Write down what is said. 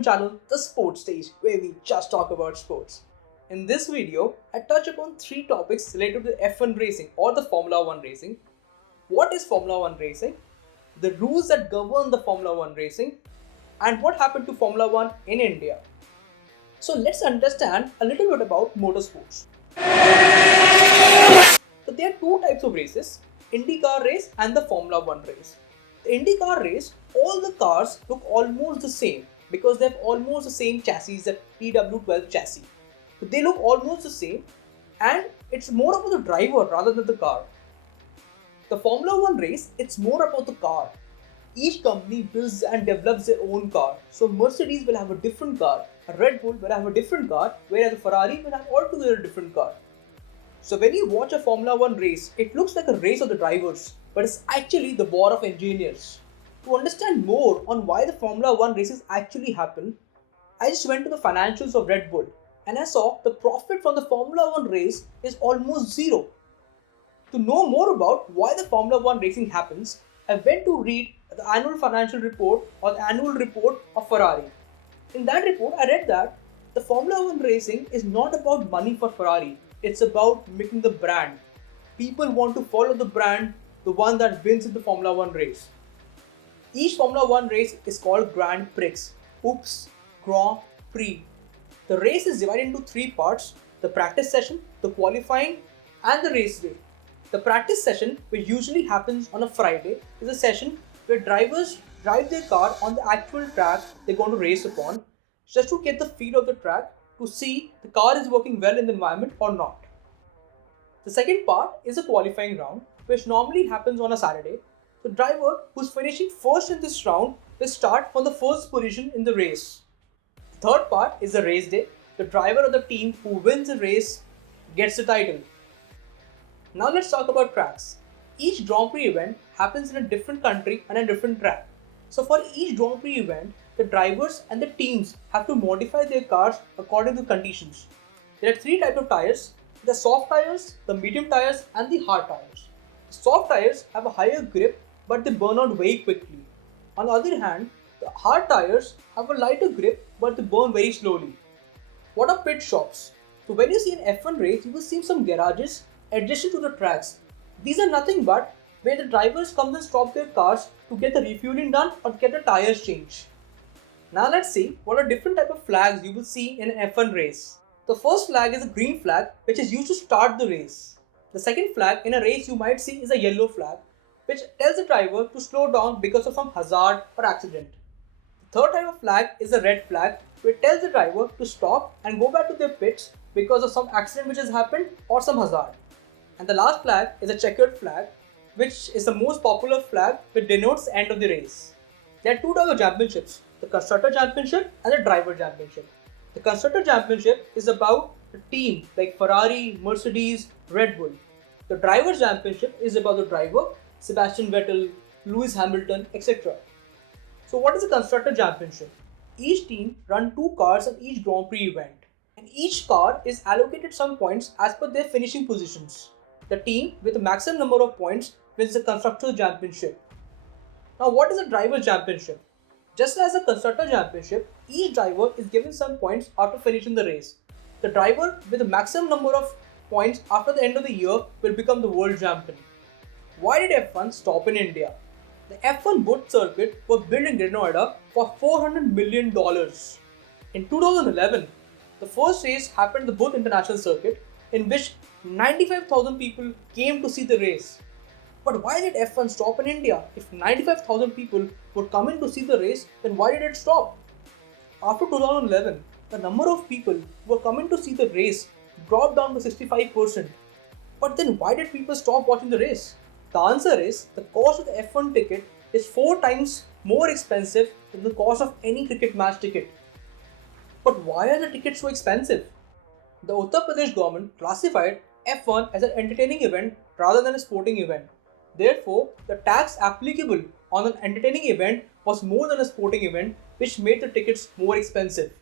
my channel, The Sports Stage, where we just talk about sports. In this video, I touch upon 3 topics related to F1 racing or the Formula 1 racing. What is Formula 1 racing? The rules that govern the Formula 1 racing, and what happened to Formula 1 in India. So let's understand a little bit about motorsports. So there are 2 types of races, IndyCar race and the Formula 1 race. The IndyCar race, all the cars look almost the same because they have almost the same chassis, that TW12 chassis. So they look almost the same, and it's more about the driver rather than the car. The Formula 1 race, it's more about the car. Each company builds and develops their own car. So Mercedes will have a different car, a Red Bull will have a different car, whereas a Ferrari will have altogether a different car. So when you watch a Formula 1 race, it looks like a race of the drivers, but it's actually the war of engineers. To understand more on why the Formula 1 races actually happen, I just went to the financials of Red Bull and I saw the profit from the Formula 1 race is almost zero. To know more about why the Formula 1 racing happens, I went to read the annual financial report or the annual report of Ferrari. In that report, I read that the Formula 1 racing is not about money for Ferrari. It's about making the brand. People want to follow the brand, the one that wins in the Formula 1 race. Each Formula 1 race is called Grand Prix. Grand Prix. The race is divided into 3 parts: the practice session, the qualifying, and the race day. The practice session, which usually happens on a Friday, is a session where drivers drive their car on the actual track they're going to race upon, just to get the feel of the track, to see the car is working well in the environment or not. The second part is a qualifying round, which normally happens on a Saturday. The driver who's finishing first in this round will start from the first position in the race. The third part is the race day. The driver of the team who wins the race gets the title. Now let's talk about tracks. Each Grand Prix event happens in a different country and a different track. So for each Grand Prix event, the drivers and the teams have to modify their cars according to conditions. There are 3 types of tires: the soft tires, the medium tires, and the hard tires. The soft tires have a higher grip, but they burn out very quickly. On the other hand, the hard tires have a lighter grip, but they burn very slowly. What are pit stops? So when you see an F1 race, you will see some garages adjacent to the tracks. These are nothing but where the drivers come and stop their cars to get the refueling done or get the tires changed. Now let's see what are different type of flags you will see in an F1 race. The first flag is a green flag, which is used to start the race. The second flag in a race you might see is a yellow flag, which tells the driver to slow down because of some hazard or accident. The third type of flag is a red flag, which tells the driver to stop and go back to their pits because of some accident which has happened or some hazard. And the last flag is a checkered flag, which is the most popular flag, which denotes the end of the race. There are 2 types of championships: the Constructor Championship and the Driver Championship. The Constructor Championship is about the team like Ferrari, Mercedes, Red Bull. The Driver Championship is about the driver, Sebastian Vettel, Lewis Hamilton, etc. So what is the Constructor Championship? Each team runs 2 cars in each Grand Prix event, and each car is allocated some points as per their finishing positions. The team with the maximum number of points wins the Constructor Championship. Now what is a Driver Championship? Just as a Constructor Championship, each driver is given some points after finishing the race. The driver with the maximum number of points after the end of the year will become the world champion. Why did F1 stop in India? The F1 Booth circuit was built in Grenada for $400 million. In 2011, the first race happened at the Booth International Circuit, in which 95,000 people came to see the race. But why did F1 stop in India? If 95,000 people were coming to see the race, then why did it stop? After 2011, the number of people who were coming to see the race dropped down to 65%. But then why did people stop watching the race? The answer is the cost of the F1 ticket is 4 times more expensive than the cost of any cricket match ticket. But why are the tickets so expensive? The Uttar Pradesh government classified F1 as an entertaining event rather than a sporting event. Therefore, the tax applicable on an entertaining event was more than a sporting event, which made the tickets more expensive.